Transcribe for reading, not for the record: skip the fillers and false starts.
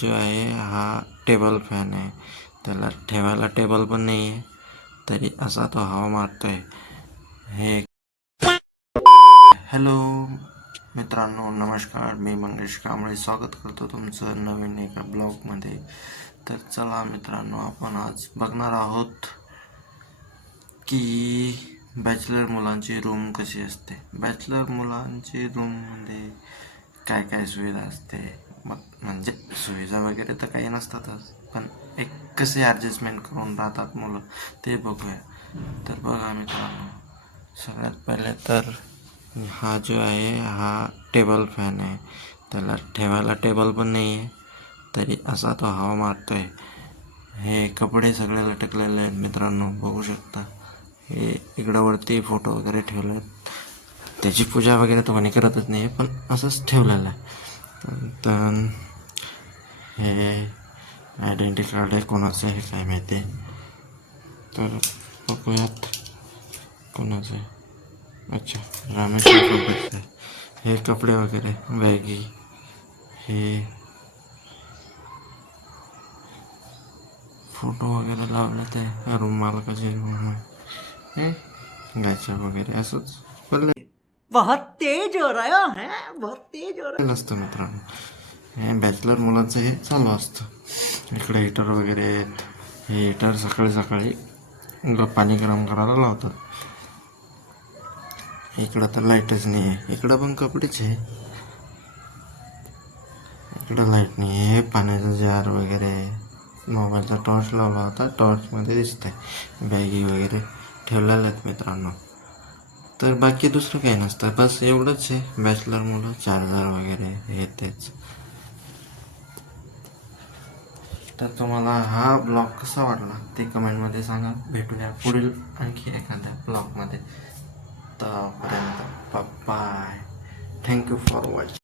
जो आहे हा टेबल फॅन आहे. त्याला ठेवायला टेबल पण नाही आहे, तरी असा तो हवा मारतोय. हे हॅलो मित्रांनो, नमस्कार. मी मंगेश कांबळे स्वागत करतो तुमचं नवीन एका ब्लॉगमध्ये. तर चला मित्रांनो, आपण आज बघणार आहोत की बॅचलर मुलांची रूम कशी असते. बॅचलर मुलांची रूममध्ये काय काय सुविधा असते. मग म्हणजे सुविधा वगैरे तर काही नसतातच, पण एक कसे ॲडजस्टमेंट करून राहतात मुलं ते बघूया. तर बघा मित्रांनो, सगळ्यात पहिले तर हा जो आहे हा टेबल फॅन आहे. त्याला ठेवायला टेबल पण नाही आहे, तरी असा तो हवा मारतोय. हे कपडे सगळे लटकलेले आहेत मित्रांनो, बघू शकता. हे इकडं वरती फोटो वगैरे ठेवले आहेत. त्याची पूजा वगैरे तो कोणी करतच नाही, पण असंच ठेवलेलं आहे. तर हे आयडेंटिटी कार्ड आहे कोणाचं आहे काय माहिती आहे. तर बघूयात कोणाचं आहे. अच्छा, रामेश कपड्याचं आहे. हे कपडे वगैरे बॅगी, हे फोटो वगैरे लावले ते रूम मालकाचे रूम आहे. गायचं वगैरे असंच बोललं बहुत तेज हो रहा है, बहुत तेज हो रहा नसतं मित्रांनो. हे बॅचलर मुलांचं हे चालू असतं. इकडे हिटर वगैरे आहेत. हे हिटर सकाळी सकाळी पाणी गरम करायला लावतात. इकडं तर लाईटच नाही आहे. इकडं पण कपडेच आहे. इकडं लाईट नाही आहे. पाण्याचा जार वगैरे, मोबाईलचा टॉर्च लावला होता, टॉर्चमध्ये दिसत आहे. बॅगी वगैरे ठेवलेल्या आहेत मित्रांनो. तर बाकी दुसरं काही नसतं, बस एवढंच आहे. बॅचलर मुलं चार्जर वगैरे हे तेच. तर तुम्हाला हा ब्लॉग कसा वाटला ते कमेंटमध्ये सांगा. भेटूया पुढील आणखी एखाद्या ब्लॉगमध्ये. तोपर्यंत बाय. Thank you for watching.